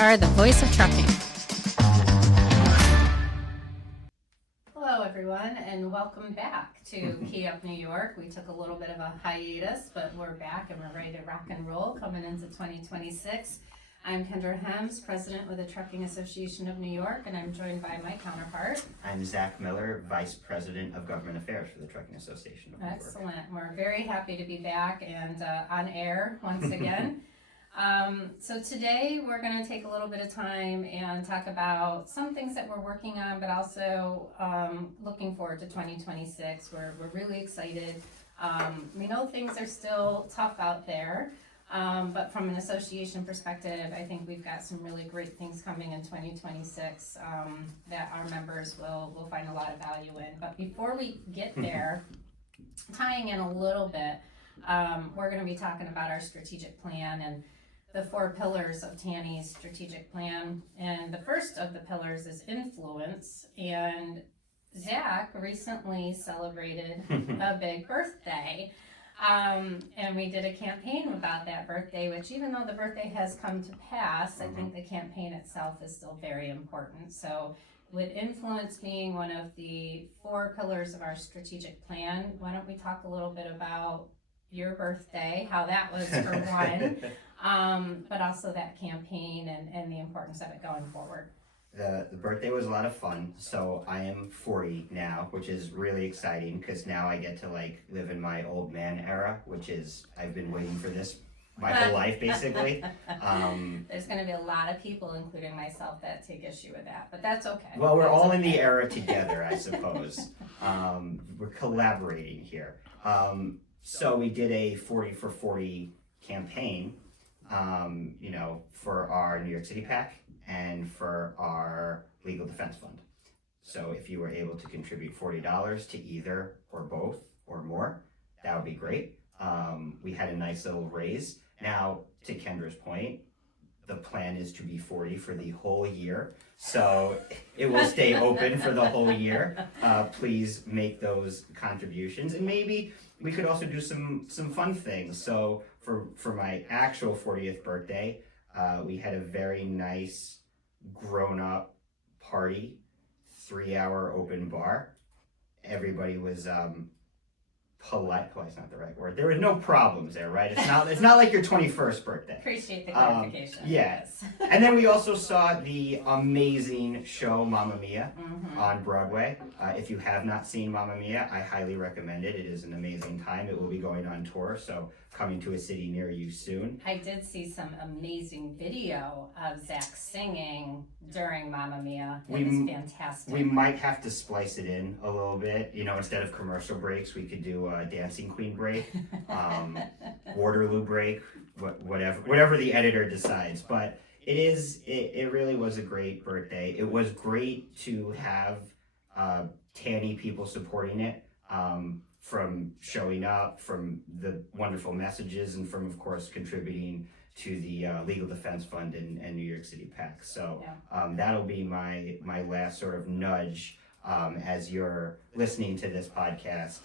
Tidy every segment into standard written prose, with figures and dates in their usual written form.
are the voice of trucking. Hello everyone, and welcome back to Key Up New York. We took a little bit of a hiatus, but we're back and we're ready to rock and roll coming into 2026. I'm Kendra Hems, president with the Trucking Association of New York, and I'm joined by my counterpart. I'm Zach Miller, vice president of government affairs for the Trucking Association of New York. Excellent. We're very happy to be back and on air once again. So today we're going to take a little bit of time and talk about some things that we're working on, but also looking forward to 2026. We're really excited. We know things are still tough out there, but from an association perspective, I think we've got some really great things coming in 2026 that our members will find a lot of value in. But before we get there, tying in a little bit, we're going to be talking about our strategic plan and the 4 pillars of TANY's strategic plan. And the first of the pillars is influence. And Zach recently celebrated a big birthday. And we did a campaign about that birthday, which even though the birthday has come to pass, I think the campaign itself is still very important. So with influence being one of the 4 pillars of our strategic plan, why don't we talk a little bit about your birthday, how that was for one, but also that campaign and the importance of it going forward. The birthday was a lot of fun. So I am 40 now, which is really exciting because now I get to live in my old man era, which is, I've been waiting for this my whole life basically. There's going to be a lot of people, including myself, that take issue with that, but that's okay. Well, we're all in the era together, I suppose. We're collaborating here. So we did a 40 for 40 campaign, for our New York City PAC and for our Legal Defense Fund. So if you were able to contribute $40 to either or both or more, that would be great. We had a nice little raise. Now, to Kendra's point, the plan is to be 40 for the whole year. So it will stay open for the whole year. Please make those contributions. And maybe we could also do some fun things. So for my actual 40th birthday, we had a very nice grown-up party, 3-hour open bar. Everybody was polite's not the right word. There were no problems there, right? It's not like your 21st birthday. Appreciate the clarification. Yes. And then we also saw the amazing show Mamma Mia on Broadway. If you have not seen Mamma Mia, I highly recommend it. It is an amazing time. It will be going on tour, so coming to a city near you soon. I did see some amazing video of Zach singing during Mamma Mia. It was fantastic. We might have to splice it in a little bit. Instead of commercial breaks, we could do a Dancing Queen break, Waterloo break, whatever the editor decides. But it really was a great birthday. It was great to have TANY people supporting it. From showing up, from the wonderful messages, and from, of course, contributing to the Legal Defense Fund and New York City PAC. So that'll be my last sort of nudge as you're listening to this podcast.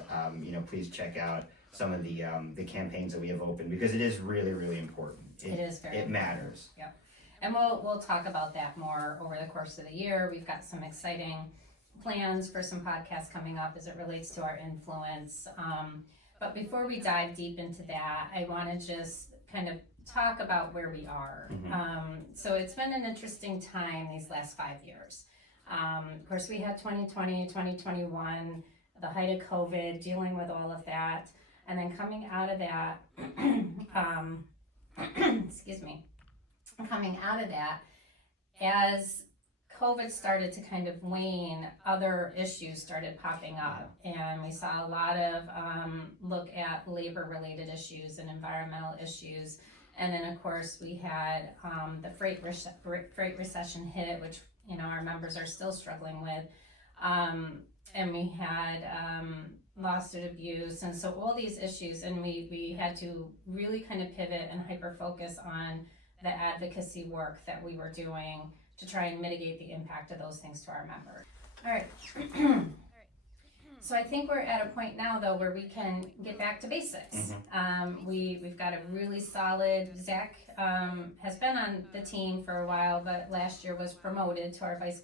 Please check out some of the campaigns that we have open because it is really, really important. It is very important. Matters. Yep. And we'll talk about that more over the course of the year. We've got some exciting plans for some podcasts coming up as it relates to our influence. But before we dive deep into that, I want to just kind of talk about where we are. So it's been an interesting time these last 5 years. Of course, we had 2020, 2021, the height of COVID, dealing with all of that. And then coming out of that, coming out of that, as COVID started to kind of wane, other issues started popping up, and we saw a lot of look at labor-related issues and environmental issues. And then, of course, we had the freight recession hit, which our members are still struggling with, and we had lawsuit abuse, and so all these issues, and we had to really kind of pivot and hyper-focus on the advocacy work that we were doing to try and mitigate the impact of those things to our members. All right. So I think we're at a point now, though, where we can get back to basics. We've got a really solid, Zach has been on the team for a while, but last year was promoted to our vice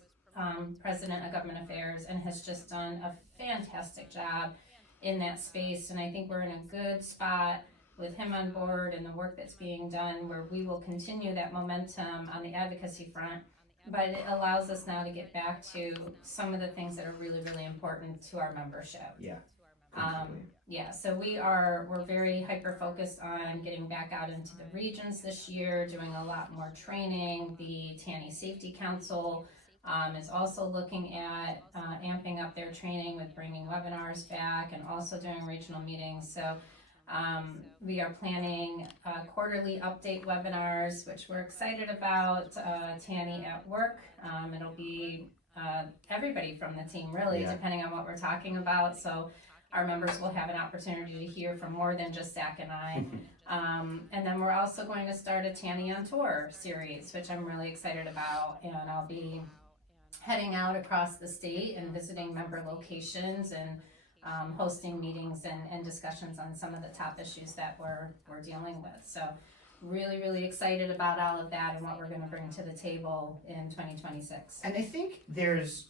president of government affairs and has just done a fantastic job in that space. And I think we're in a good spot with him on board and the work that's being done, where we will continue that momentum on the advocacy front. But it allows us now to get back to some of the things that are really, really important to our membership. Yeah. So we're very hyper focused on getting back out into the regions this year, doing a lot more training. The TANY Safety Council is also looking at amping up their training with bringing webinars back and also doing regional meetings. So we are planning quarterly update webinars, which we're excited about. TANY at Work. It'll be everybody from the team, really, depending on what we're talking about. So our members will have an opportunity to hear from more than just Zach and I. And then we're also going to start a TANY on Tour series, which I'm really excited about. And I'll be heading out across the state and visiting member locations and hosting meetings and discussions on some of the top issues that we're dealing with. So really, really excited about all of that and what we're going to bring to the table in 2026. And I think there's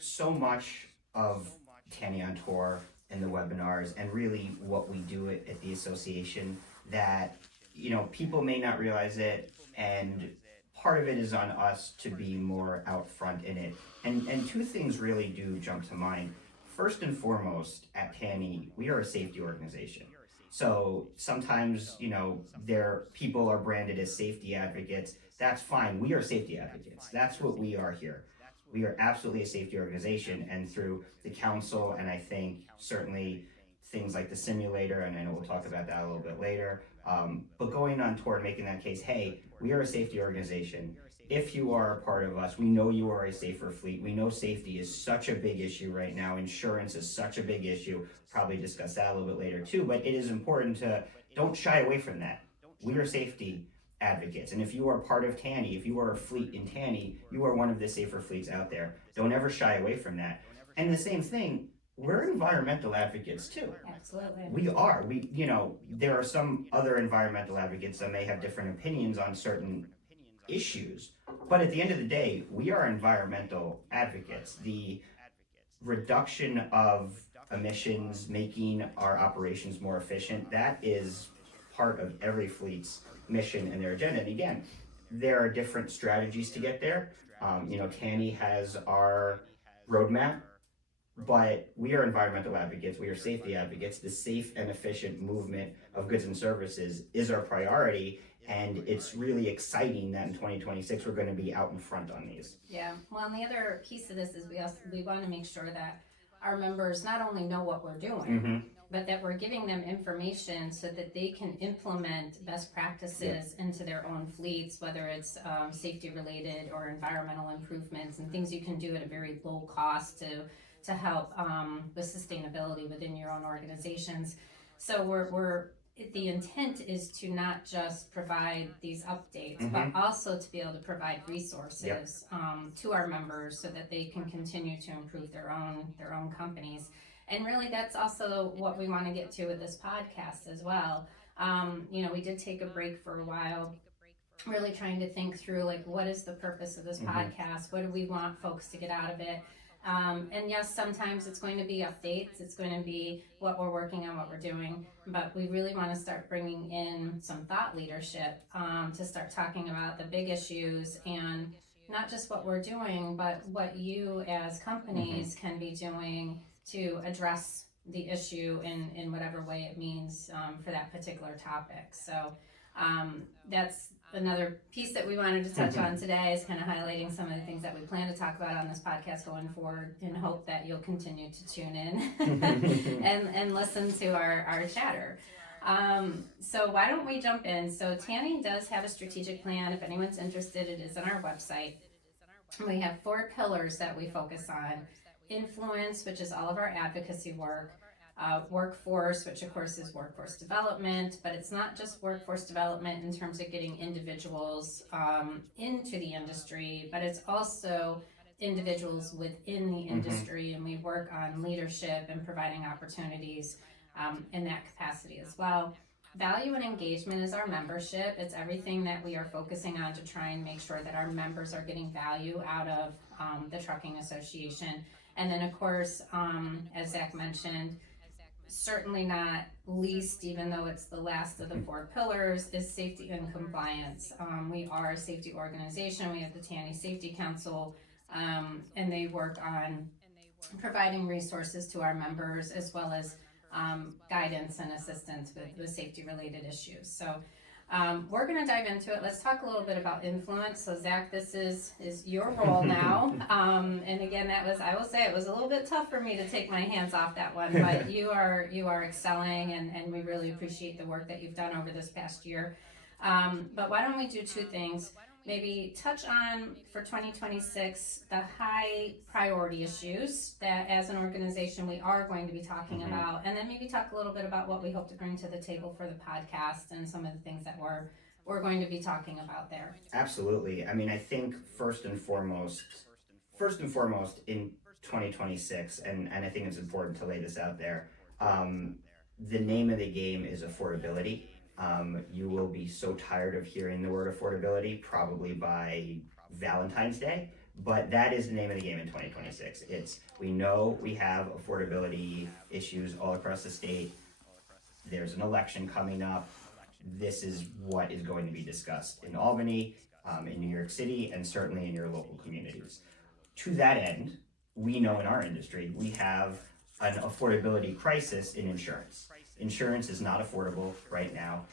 so much of TANY on Tour and the webinars and really what we do at the association that, people may not realize it, and part of it is on us to be more out front in it. And two things really do jump to mind. First and foremost, at TANY, we are a safety organization. So sometimes, people are branded as safety advocates. That's fine. We are safety advocates. That's what we are here. We are absolutely a safety organization, and through the council, and I think certainly things like the simulator, and I know we'll talk about that a little bit later, but going on tour and making that case, hey, we are a safety organization. If you are a part of us, we know you are a safer fleet. We know safety is such a big issue right now. Insurance is such a big issue. Probably discuss that a little bit later too, but it is important to don't shy away from that. We are safety advocates. And if you are part of TANY, if you are a fleet in TANY, you are one of the safer fleets out there. Don't ever shy away from that. And the same thing, we're environmental advocates too. Absolutely. We are. There are some other environmental advocates that may have different opinions on certain issues, but at the end of the day, we are environmental advocates. The reduction of emissions, making our operations more efficient, that is part of every fleet's mission and their agenda. And again, there are different strategies to get there. TANY has our roadmap, but we are environmental advocates. We are safety advocates. The safe and efficient movement of goods and services is our priority. And it's really exciting that in 2026 we're going to be out in front on these. Yeah. Well, and the other piece of this is we want to make sure that our members not only know what we're doing, but that we're giving them information so that they can implement best practices into their own fleets, whether it's safety related or environmental improvements and things you can do at a very low cost to help with sustainability within your own organizations. So the intent is to not just provide these updates, but also to be able to provide resources to our members so that they can continue to improve their own companies. And really, that's also what we want to get to with this podcast as well. We did take a break for a while, really trying to think through what is the purpose of this podcast? What do we want folks to get out of it? And yes, sometimes it's going to be updates. It's going to be what we're working on, what we're doing. But we really want to start bringing in some thought leadership to start talking about the big issues and not just what we're doing, but what you as companies can be doing to address the issue in whatever way it means for that particular topic. So that's another piece that we wanted to touch on today, is kind of highlighting some of the things that we plan to talk about on this podcast going forward, in hope that you'll continue to tune in and listen to our chatter. So why don't we jump in? So TANY does have a strategic plan. If anyone's interested, it is on our website. We have 4 pillars that we focus on. Influence, which is all of our advocacy work. Workforce, which of course is workforce development, but it's not just workforce development in terms of getting individuals into the industry, but it's also individuals within the industry, and we work on leadership and providing opportunities in that capacity as well. Value and engagement is our membership. It's everything that we are focusing on to try and make sure that our members are getting value out of the Trucking Association. And then, of course, as Zach mentioned, certainly not least, even though it's the last of the four pillars, is safety and compliance. We are a safety organization. We have the TANY Safety Council, and they work on providing resources to our members as well as guidance and assistance with safety related issues. So we're going to dive into it. Let's talk a little bit about influence. So Zach, this is your role now. And again, I will say it was a little bit tough for me to take my hands off that one, but you are excelling, and we really appreciate the work that you've done over this past year. But why don't we do two things? Maybe touch on, for 2026, the high priority issues that as an organization we are going to be talking about, and then maybe talk a little bit about what we hope to bring to the table for the podcast and some of the things that we're going to be talking about there. Absolutely. I mean, I think first and foremost in 2026, and I think it's important to lay this out there, the name of the game is affordability. You will be so tired of hearing the word affordability probably by Valentine's Day, but that is the name of the game in 2026. We know we have affordability issues all across the state. There's an election coming up. This is what is going to be discussed in Albany, in New York City, and certainly in your local communities. To that end, we know in our industry we have an affordability crisis in insurance. Insurance is not affordable right now.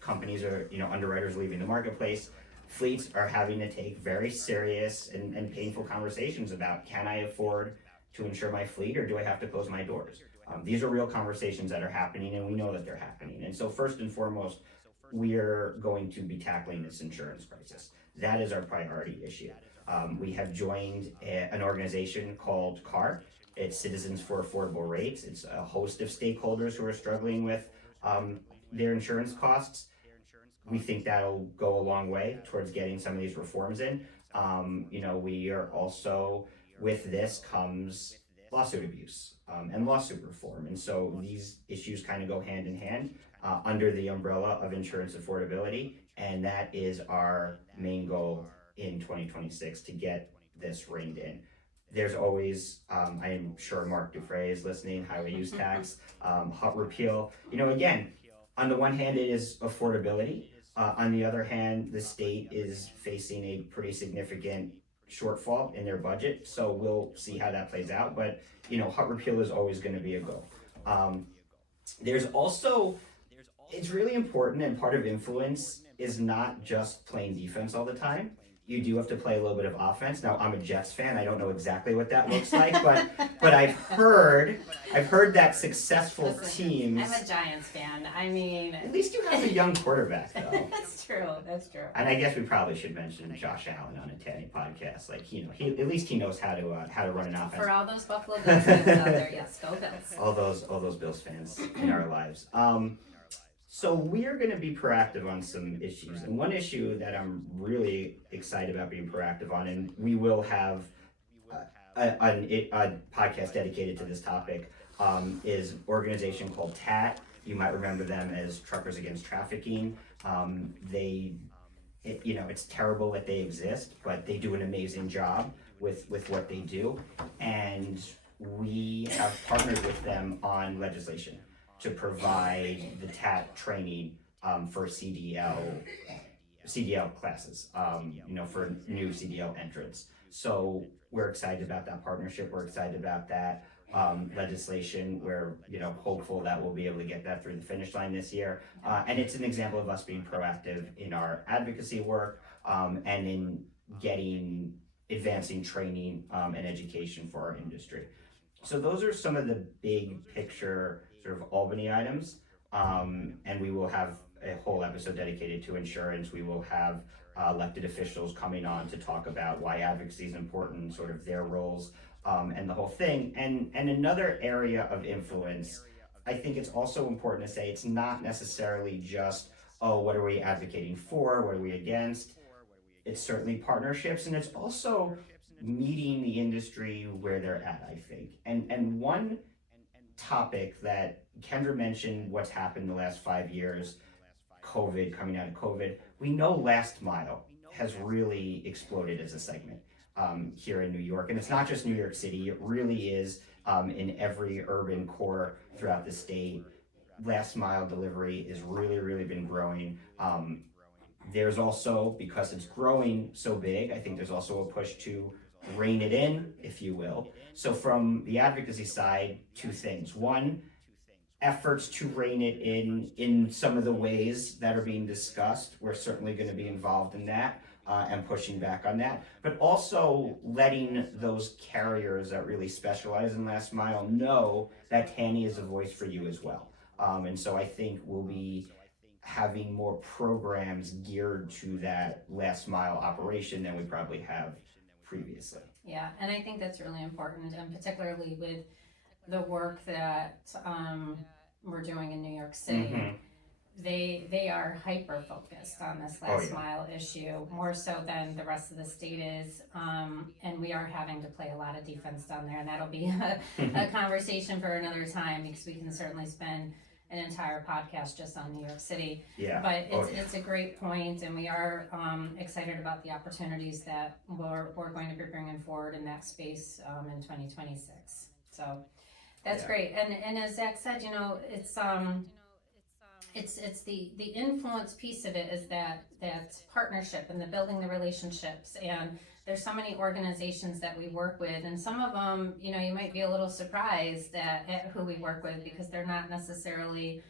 Companies are, underwriters leaving the marketplace. Fleets are having to take very serious and painful conversations about, can I afford to insure my fleet, or do I have to close my doors? These are real conversations that are happening, and we know that they're happening. And so first and foremost, we are going to be tackling this insurance crisis. That is our priority issue. We have joined an organization called CAR. It's Citizens for Affordable Rates. It's a host of stakeholders who are struggling with their insurance costs. We think that'll go a long way towards getting some of these reforms in. We are also, with this comes lawsuit abuse and lawsuit reform. And so these issues kind of go hand in hand under the umbrella of insurance affordability. And that is our main goal in 2026, to get this reined in. There's always, I am sure Mark Dufresne is listening, highway use tax, HUT repeal. Again, on the one hand, it is affordability. On the other hand, the state is facing a pretty significant shortfall in their budget. So we'll see how that plays out. But, HUT repeal is always going to be a goal. There's also, it's really important, and part of influence is not just playing defense all the time. You do have to play a little bit of offense. Now, I'm a Jets fan. I don't know exactly what that looks like, but I've heard that successful teams. I'm a Giants fan. I mean, at least you have a young quarterback, though. That's true. And I guess we probably should mention Josh Allen on a TANY podcast. Like, he at least he knows how to run an offense. For all those Buffalo Bills fans out there, yes, go Bills. All those Bills fans in our lives. So we're going to be proactive on some issues. And one issue that I'm really excited about being proactive on, and we will have a podcast dedicated to this topic, is an organization called TAT. You might remember them as Truckers Against Trafficking. It's terrible that they exist, but they do an amazing job with what they do. And we have partnered with them on legislation to provide the TAT training for CDL classes, for new CDL entrants. So we're excited about that partnership. We're excited about that legislation. We're hopeful that we'll be able to get that through the finish line this year. And it's an example of us being proactive in our advocacy work and in advancing training and education for our industry. So those are some of the big picture sort of Albany items, and we will have a whole episode dedicated to insurance. We will have elected officials coming on to talk about why advocacy is important, sort of their roles, and the whole thing. And another area of influence, I think it's also important to say, it's not necessarily just, what are we advocating for? What are we against? It's certainly partnerships, and it's also meeting the industry where they're at, I think. And one topic that Kendra mentioned, what's happened the last 5 years, COVID, coming out of COVID, we know last mile has really exploded as a segment here in New York. And it's not just New York City, it really is in every urban core throughout the state. Last mile delivery is really been growing. There's also, because it's growing so big, I think there's also a push to rein it in, if you will. So from the advocacy side, two things. One, efforts to rein it in some of the ways that are being discussed. We're certainly going to be involved in that and pushing back on that, but also letting those carriers that really specialize in last mile know that TANY is a voice for you as well. And so I think we'll be having more programs geared to that last mile operation than we probably have previously. Yeah, and I think that's really important, and particularly with the work that we're doing in New York City. Mhm. They are hyper focused on this last mile issue, more so than the rest of the state is, and we are having to play a lot of defense down there, and that'll be a conversation for another time, because we can certainly spend an entire podcast just on New York City. Yeah. But it's a great point, and we are excited about the opportunities that we're going to be bringing forward in that space in 2026. So that's great. And as Zach said, it's the influence piece of it, is that partnership and the building the relationships. And there's so many organizations that we work with, and some of them, you might be a little surprised at who we work with, because they're not necessarily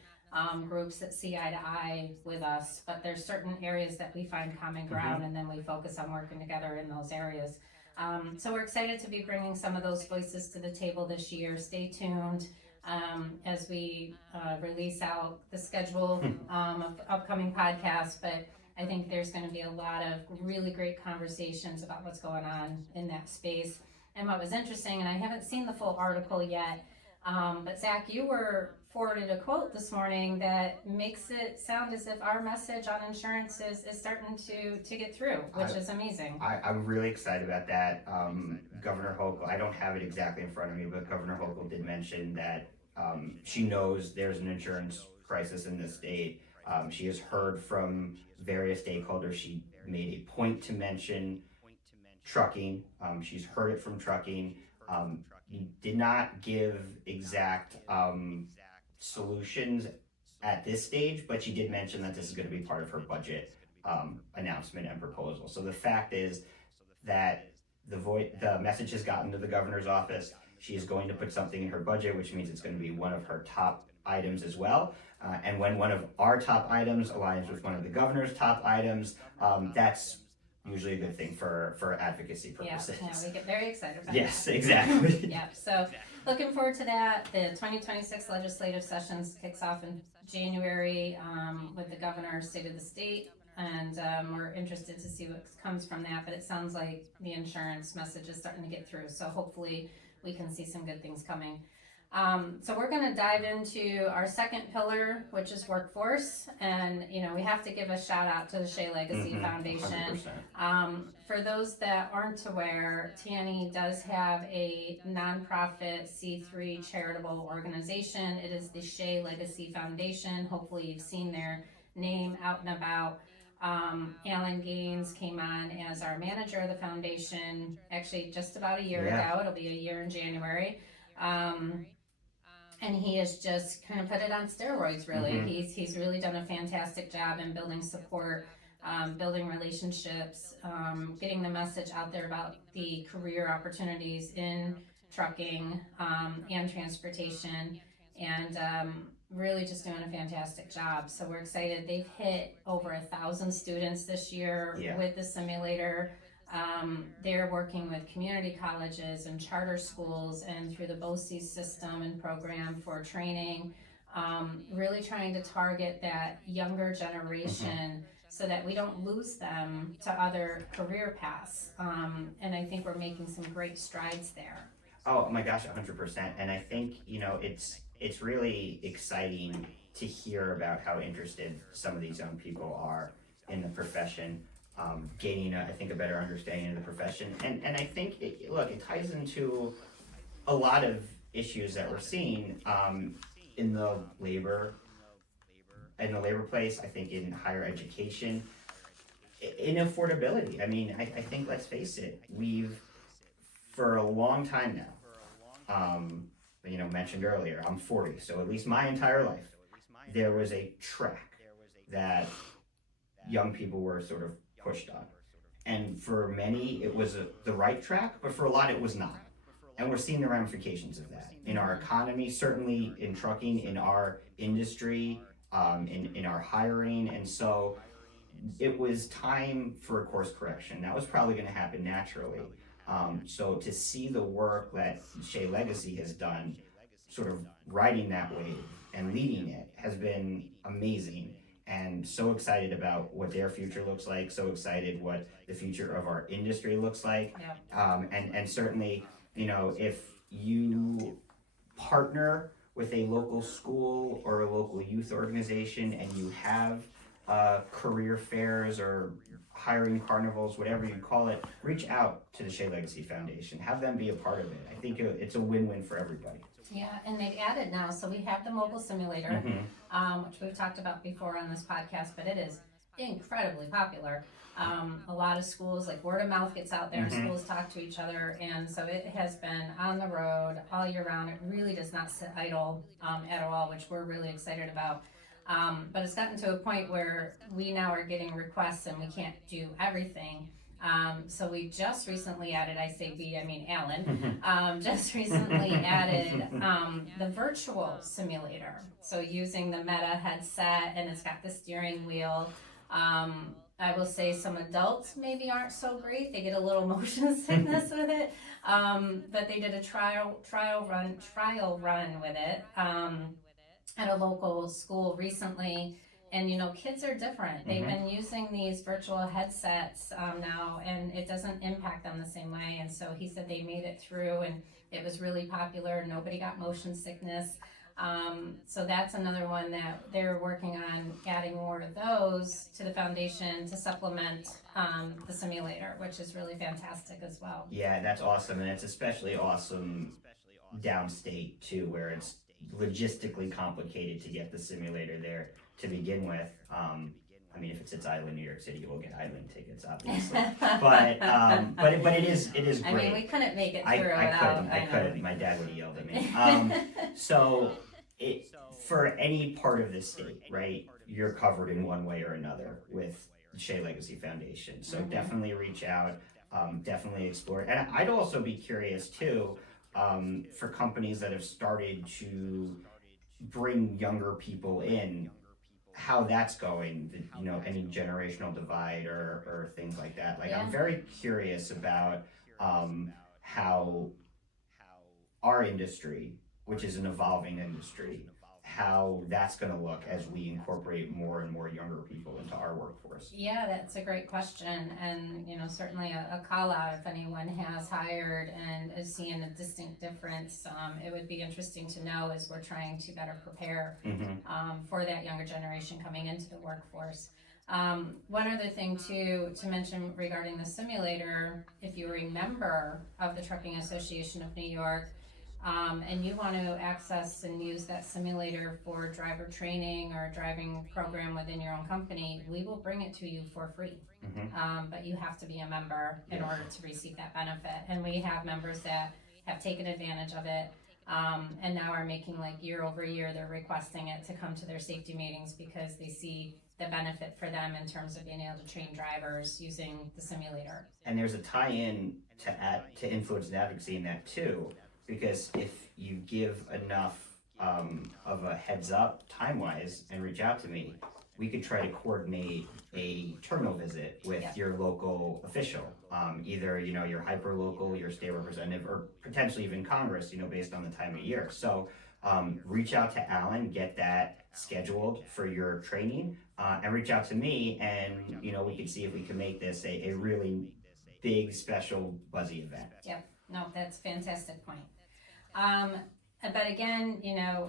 groups that see eye to eye with us, but there's certain areas that we find common ground, and then we focus on working together in those areas. So we're excited to be bringing some of those voices to the table this year. Stay tuned as we release out the schedule of upcoming podcasts, but I think there's going to be a lot of really great conversations about what's going on in that space. And what was interesting, and I haven't seen the full article yet, but Zach, you were forwarded a quote this morning that makes it sound as if our message on insurance is starting to get through, which is amazing. I'm really excited about that. Governor Hochul, I don't have it exactly in front of me, but Governor Hochul did mention that she knows there's an insurance crisis in the state. She has heard from various stakeholders. She made a point to mention trucking. She's heard it from trucking. He did not give exact solutions at this stage, but she did mention that this is going to be part of her budget announcement and proposal. So the fact is that the message has gotten to the governor's office. She is going to put something in her budget, which means it's going to be one of her top items as well. And when one of our top items aligns with one of the governor's top items, that's usually a good thing for advocacy purposes. Yeah, we get very excited about Yes, that. exactly. Yeah, so looking forward to that. The 2026 legislative sessions kicks off in January with the governor's State of the State, and we're interested to see what comes from that, but it sounds like the insurance message is starting to get through, so hopefully we can see some good things coming. So we're going to dive into our second pillar, which is workforce, and we have to give a shout out to the Shea Legacy Foundation. 100%. For those that aren't aware, TANY does have a nonprofit C3 charitable organization. It is the Shea Legacy Foundation. Hopefully you've seen their name out and about. Alan Gaines came on as our manager of the foundation actually just about a year ago. It'll be a year in January. And he has just kind of put it on steroids, really. He's really done a fantastic job in building support, building relationships, getting the message out there about the career opportunities in trucking and transportation, and really just doing a fantastic job. So we're excited. They've hit over 1,000 students this year with the simulator. They're working with community colleges and charter schools and through the BOCES system and program for training, really trying to target that younger generation so that we don't lose them to other career paths. And I think we're making some great strides there. Oh my gosh, 100%. And I think, it's really exciting to hear about how interested some of these young people are in the profession. gaining, I think, a better understanding of the profession. And I think, it ties into a lot of issues that we're seeing in the labor in the labor place. I think in higher education, in affordability. I mean, I think, let's face it, we've for a long time now. Mentioned earlier, I'm 40, so at least my entire life, there was a track that young people were sort of pushed on. And for many, it was the right track, but for a lot, it was not. And we're seeing the ramifications of that in our economy, certainly in trucking, in our industry, in our hiring. And so it was time for a course correction. That was probably going to happen naturally. So to see the work that Shea Legacy has done, sort of riding that wave and leading it, has been amazing. And so excited about what their future looks like. So excited what the future of our industry looks like. And certainly, if you partner with a local school or a local youth organization and you have career fairs or hiring carnivals, whatever you call it, reach out to the Shea Legacy Foundation. Have them be a part of it. I think it's a win-win for everybody. Yeah, and they've added now, so we have the mobile simulator, which we've talked about before on this podcast, but it is incredibly popular. A lot of schools, like word of mouth gets out there, and schools talk to each other, and so it has been on the road all year round. It really does not sit idle at all, which we're really excited about. But it's gotten to a point where we now are getting requests and we can't do everything. So we just recently added, I say we, I mean Alan, just recently added the virtual simulator. So using the Meta headset, and it's got the steering wheel. I will say some adults maybe aren't so great. They get a little motion sickness with it. But they did a trial run with it at a local school recently. And kids are different. They've been using these virtual headsets now, and it doesn't impact them the same way. And so he said they made it through, and it was really popular. Nobody got motion sickness. So that's another one that they're working on, adding more of those to the foundation to supplement the simulator, which is really fantastic as well. Yeah, that's awesome, and it's especially awesome downstate too, where it's logistically complicated to get the simulator there to begin with. If it sits idle in New York City, you will get island tickets, obviously. but it is great. I mean, we couldn't make it through I couldn't. My dad would have yelled at me. So for any part of the state, right, you're covered in one way or another with the Shea Legacy Foundation. So definitely reach out, definitely explore. And I'd also be curious too, for companies that have started to bring younger people in, how that's going, any generational divide or things like that. I'm very curious about how our industry, which is an evolving industry, how that's going to look as we incorporate more and more younger people into our workforce. Yeah, that's a great question, and certainly a call out if anyone has hired and is seeing a distinct difference. It would be interesting to know as we're trying to better prepare for that younger generation coming into the workforce. One other thing to mention regarding the simulator, if you're a member of the Trucking Association of New York, and you want to access and use that simulator for driver training or driving program within your own company, we will bring it to you for free. But you have to be a member in order to receive that benefit. And we have members that have taken advantage of it, and now are making, year over year, they're requesting it to come to their safety meetings because they see the benefit for them in terms of being able to train drivers using the simulator. And there's a tie-in to influence and advocacy in that too. Because if you give enough of a heads up time-wise and reach out to me, we could try to coordinate a terminal visit with your local official, either your hyper-local, your state representative, or potentially even Congress, based on the time of year. So reach out to Alan, get that scheduled for your training, and reach out to me, and we can see if we can make this a really big, special, buzzy event. Yep. No, that's a fantastic point. but again,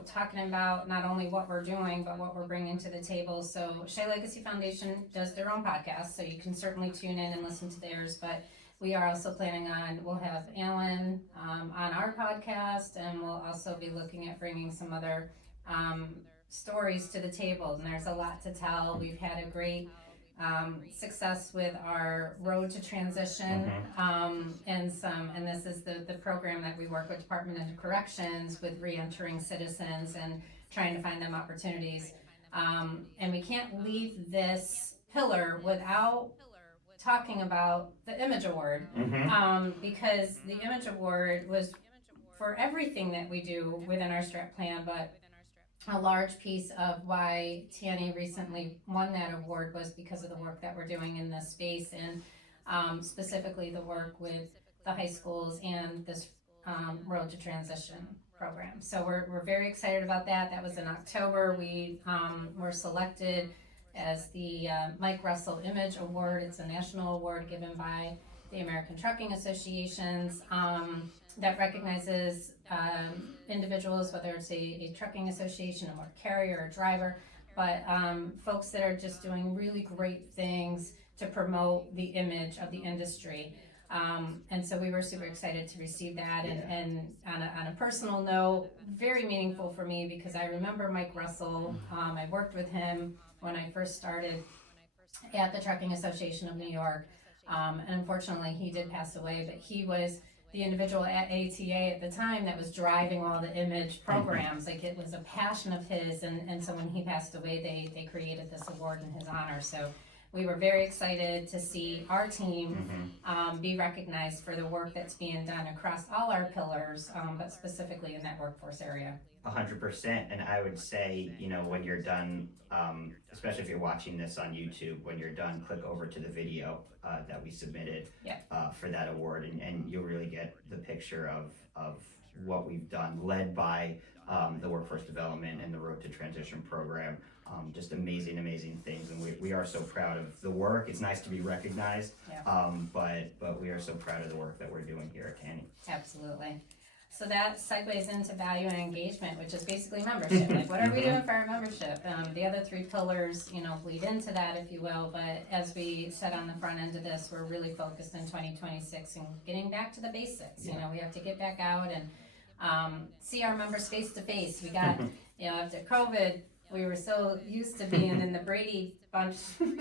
talking about not only what we're doing, but what we're bringing to the table. So Shea Legacy Foundation does their own podcast, so you can certainly tune in and listen to theirs. But we are also planning on, we'll have Alan on our podcast, and we'll also be looking at bringing some other stories to the table. And there's a lot to tell. We've had a great success with our road to transition, and this is the program that we work with Department of Corrections with re-entering citizens and trying to find them opportunities. And we can't leave this pillar without talking about the Image Award, because the Image Award was for everything that we do within our strat plan, but a large piece of why TANY recently won that award was because of the work that we're doing in this space, and specifically the work with the high schools and this Road to Transition program. So we're very excited about that. That was in October. We were selected as the Mike Russell Image Award. It's a national award given by the American Trucking Associations that recognizes individuals, whether it's a trucking association, a motor carrier, a driver, but folks that are just doing really great things to promote the image of the industry. And so we were super excited to receive that, and on a personal note, very meaningful for me because I remember Mike Russell. I worked with him when I first started at the Trucking Association of New York, and unfortunately he did pass away, but he was the individual at ATA at the time that was driving all the image programs. Like, it was a passion of his, and so when he passed away, they created this award in his honor. So we were very excited to see our team be recognized for the work that's being done across all our pillars, but specifically in that workforce area. 100%. And I would say, when you're done, especially if you're watching this on YouTube, when you're done, click over to the video that we submitted for that award, and you'll really get the picture of what we've done, led by the Workforce Development and the Road to Transition program. Just amazing things, and we are so proud of the work. It's nice to be recognized, but we are so proud of the work that we're doing here at TANY. Absolutely. So that segues into value and engagement, which is basically membership. Like, what are we doing for our membership? The other three pillars, bleed into that, if you will. But as we said on the front end of this, we're really focused in 2026 and getting back to the basics. We have to get back out and see our members face to face. We got, after COVID, we were so used to being in the Brady Bunch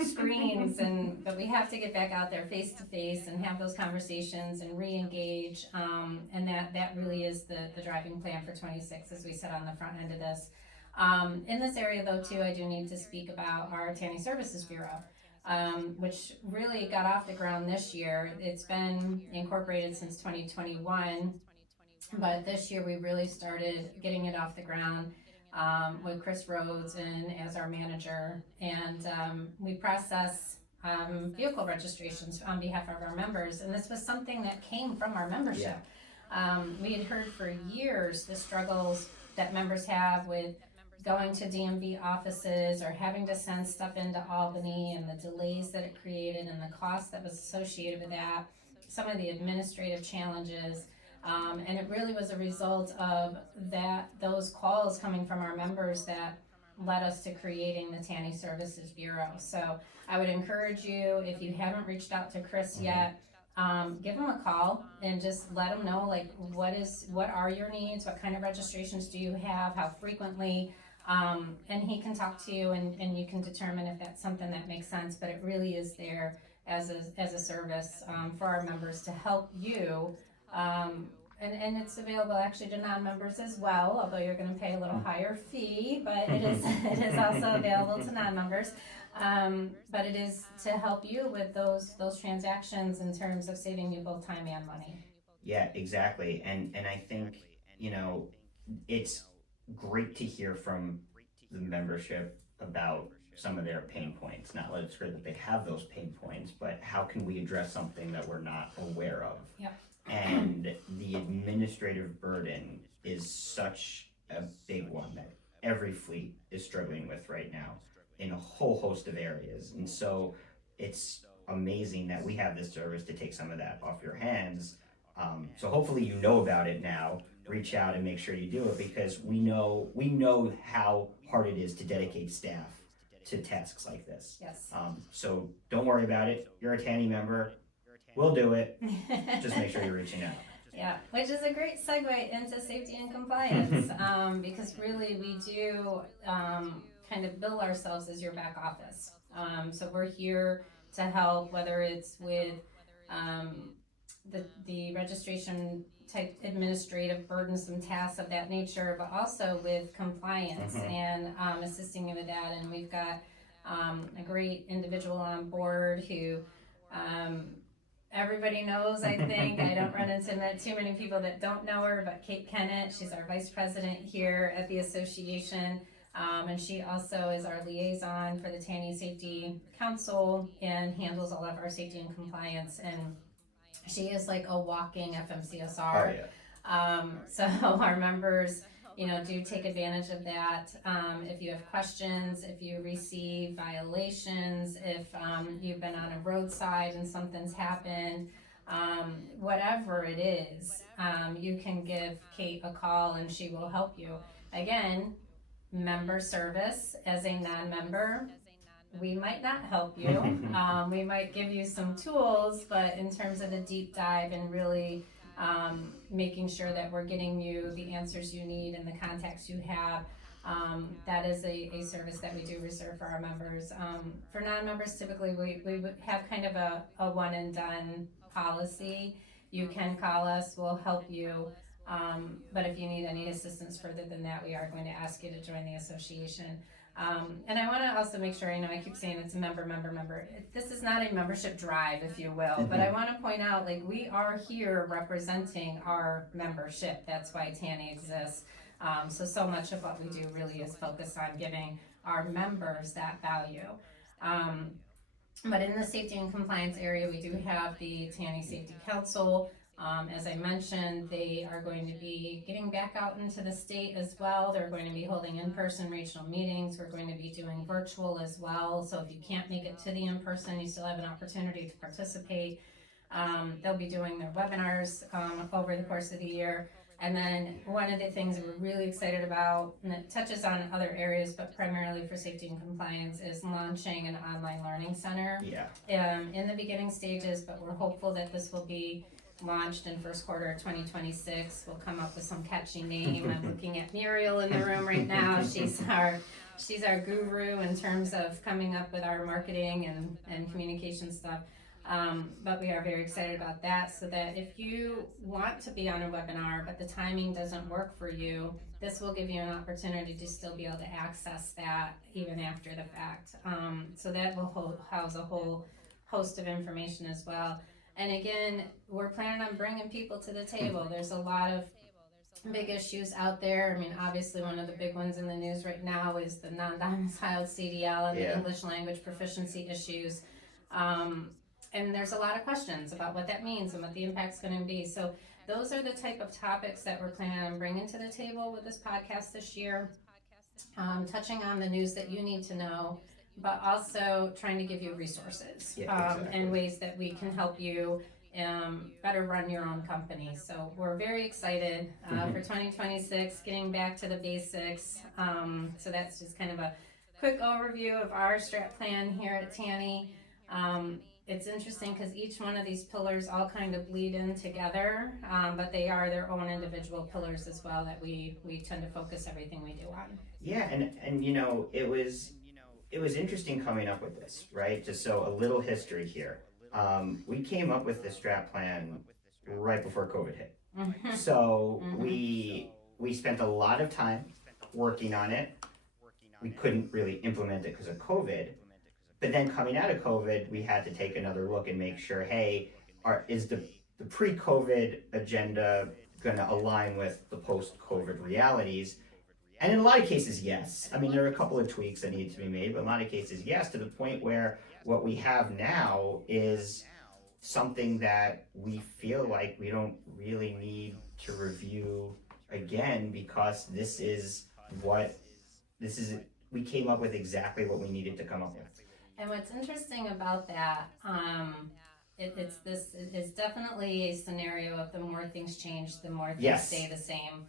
screens, but we have to get back out there face to face and have those conversations and re-engage, and that really is the driving plan for 26, as we said on the front end of this. In this area, though, too, I do need to speak about our TANY Services Bureau, which really got off the ground this year. It's been incorporated since 2021, but this year we really started getting it off the ground with Chris Rhodes as our manager, and we process vehicle registrations on behalf of our members, and this was something that came from our membership. We had heard for years the struggles that members have with going to DMV offices or having to send stuff into Albany, and the delays that it created and the cost that was associated with that, some of the administrative challenges. And it really was a result of those calls coming from our members that led us to creating the TANY Services Bureau. So I would encourage you, if you haven't reached out to Chris yet, give him a call and just let him know, like, what are your needs, what kind of registrations do you have, how frequently, and he can talk to you, and you can determine if that's something that makes sense. But it really is there as a service for our members to help you. And it's available actually to non-members as well, although you're going to pay a little higher fee, but it is also available to non-members. But it is to help you with those transactions in terms of saving you both time and money. Yeah, exactly. And I think, it's great to hear from the membership about some of their pain points. Not that it's great that they have those pain points, but how can we address something that we're not aware of? Yep. And the administrative burden is such a big one that every fleet is struggling with right now in a whole host of areas. And so it's amazing that we have this service to take some of that off your hands. So hopefully you know about it now, reach out and make sure you do it, because we know how hard it is to dedicate staff to tasks like this. Yes. So don't worry about it. You're a TANY member. We'll do it. Just make sure you're reaching out. Yeah, which is a great segue into safety and compliance, because really we do kind of bill ourselves as your back office. So we're here to help, whether it's with the registration type administrative burdensome tasks of that nature, but also with compliance and assisting you with that. And we've got a great individual on board who everybody knows, I think. I don't run into too many people that don't know her, but Kate Kennett, she's our vice president here at the association. And she also is our liaison for the TANY Safety Council and handles all of our safety and compliance. And she is like a walking FMCSR. Oh, yeah. So our members, do take advantage of that. If you have questions, if you receive violations, if you've been on a roadside and something's happened, whatever it is, you can give Kate a call and she will help you. Again, member service. As a non-member, we might not help you. We might give you some tools, but in terms of the deep dive and really making sure that we're getting you the answers you need and the contacts you have, that is a service that we do reserve for our members. For non-members, typically we would have kind of a one and done policy. You can call us, we'll help you. But if you need any assistance further than that, we are going to ask you to join the association. And I want to also make sure, I keep saying it's a member. This is not a membership drive, if you will, but I want to point out, we are here representing our membership. That's why TANY exists. So much of what we do really is focused on giving our members that value. But in the safety and compliance area, we do have the TANY Safety Council. As I mentioned, they are going to be getting back out into the state as well. They're going to be holding in-person regional meetings. We're going to be doing virtual as well. So if you can't make it to the in-person, you still have an opportunity to participate. They'll be doing their webinars over the course of the year. And then one of the things that we're really excited about, and it touches on other areas, but primarily for safety and compliance, is launching an online learning center. Yeah. In the beginning stages, but we're hopeful that this will be launched in first quarter of 2026. We'll come up with some catchy name. I'm looking at Muriel in the room right now. She's our guru in terms of coming up with our marketing and communication stuff. But we are very excited about that, so that if you want to be on a webinar but the timing doesn't work for you, this will give you an opportunity to still be able to access that even after the fact. So that will house a whole host of information as well. And again, we're planning on bringing people to the table. There's a lot of big issues out there. Obviously one of the big ones in the news right now is the non-domiciled CDL and the English language proficiency issues. And there's a lot of questions about what that means and what the impact's going to be. So those are the type of topics that we're planning on bringing to the table with this podcast this year, touching on the news that you need to know, but also trying to give you resources and ways that we can help you better run your own company. So we're very excited for 2026, getting back to the basics. So that's just kind of a quick overview of our strat plan here at TANY. It's interesting because each one of these pillars all kind of bleed in together, but they are their own individual pillars as well that we tend to focus everything we do on. Yeah, and it was interesting coming up with this, right? Just so a little history here. We came up with this strat plan right before COVID hit. So we spent a lot of time working on it. We couldn't really implement it because of COVID. But then coming out of COVID, we had to take another look and make sure, hey, is the pre-COVID agenda going to align with the post-COVID realities? And in a lot of cases, yes. There are a couple of tweaks that need to be made, but in a lot of cases, yes, to the point where what we have now is something that we feel like we don't really need to review again, because we came up with exactly what we needed to come up with. And what's interesting about that, it is definitely a scenario of the more things change, the more things Yes. stay the same.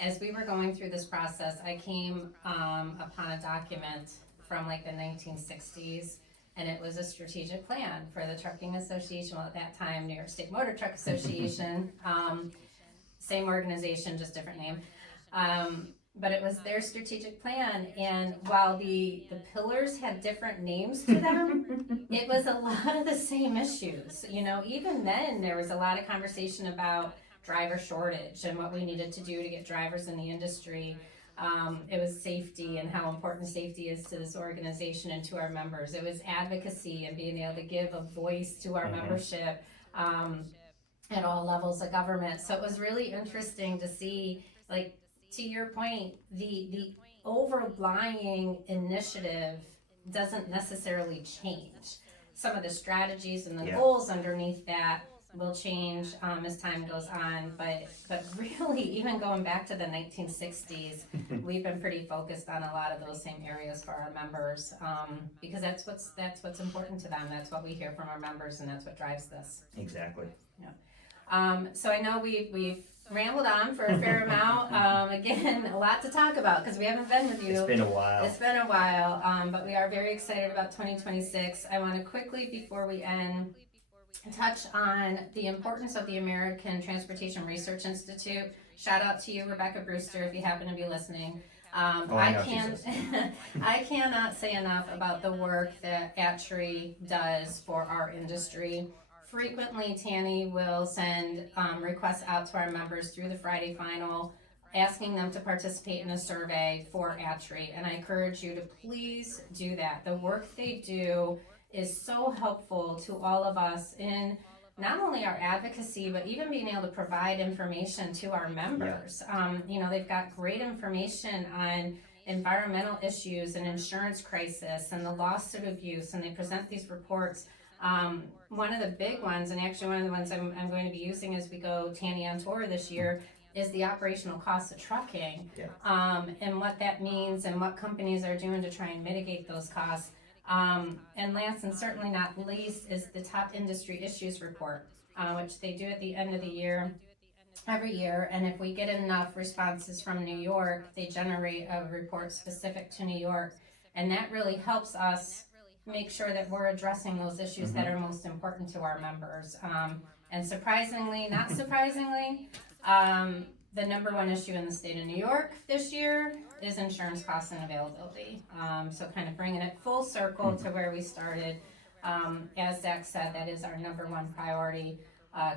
As we were going through this process, I came upon a document from like the 1960s, and it was a strategic plan for the Trucking Association, well, at that time, New York State Motor Truck Association, same organization, just different name. But it was their strategic plan, and while the pillars had different names to them, it was a lot of the same issues. You know, even then there was a lot of conversation about driver shortage and what we needed to do to get drivers in the industry. It was safety and how important safety is to this organization and to our members. It was advocacy and being able to give a voice to our membership at all levels of government. So it was really interesting to see, like, to your point, the overlying initiative doesn't necessarily change. Some of the strategies and the goals underneath that will change as time goes on, but really, even going back to the 1960s, we've been pretty focused on a lot of those same areas for our members, because that's what's important to them. That's what we hear from our members, and that's what drives this. Exactly. Yeah. So I know we've rambled on for a fair amount. Again, a lot to talk about because we haven't been with you. It's been a while. It's been a while, but we are very excited about 2026. I want to quickly, before we end, touch on the importance of the American Transportation Research Institute. Shout out to you, Rebecca Brewster, if you happen to be listening. I cannot say enough about the work that ATRI does for our industry. Frequently, TANY will send requests out to our members through the Friday Final, asking them to participate in a survey for ATRI, and I encourage you to please do that. The work they do is so helpful to all of us in not only our advocacy, but even being able to provide information to our members. You know, they've got great information on environmental issues and insurance crisis and the lawsuit abuse, and they present these reports. One of the big ones, and actually one of the ones I'm going to be using as we go TANY on tour this year, is the operational costs of trucking, and what that means and what companies are doing to try and mitigate those costs. And last and certainly not least is the top industry issues report, which they do at the end of the year, every year. And if we get enough responses from New York, they generate a report specific to New York. And that really helps us make sure that we're addressing those issues that are most important to our members. And surprisingly, not surprisingly, the number one issue in the state of New York this year is insurance costs and availability. So kind of bringing it full circle to where we started. As Zach said, that is our number one priority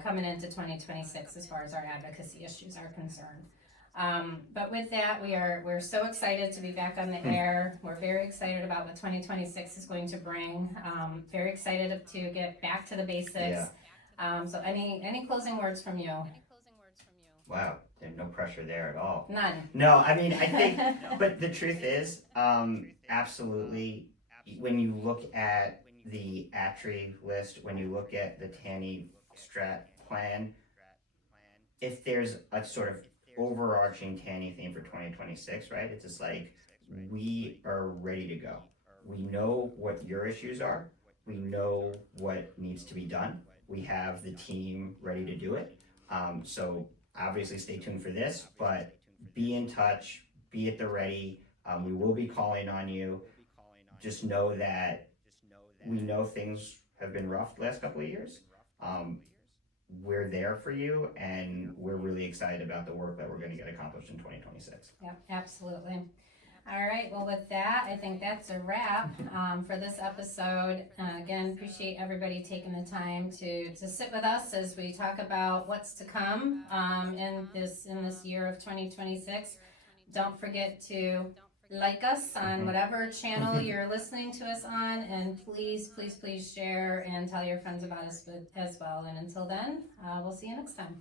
coming into 2026 as far as our advocacy issues are concerned. But with that, we're so excited to be back on the air. We're very excited about what 2026 is going to bring. Very excited to get back to the basics. So any closing words from you? Wow, there's no pressure there at all. None. No, I mean, I think, but the truth is, absolutely, when you look at the ATRI list, when you look at the TANY strat plan, if there's a sort of overarching TANY theme for 2026, right? It's just like, we are ready to go. We know what your issues are. We know what needs to be done. We have the team ready to do it. So obviously stay tuned for this, but be in touch, be at the ready. We will be calling on you. Just know that we know things have been rough the last couple of years. We're there for you, and we're really excited about the work that we're going to get accomplished in 2026. Yeah, absolutely. All right, well, with that, I think that's a wrap for this episode. Again, appreciate everybody taking the time to sit with us as we talk about what's to come in this year of 2026. Don't forget to like us on whatever channel you're listening to us on, and please share and tell your friends about us as well. And until then, we'll see you next time.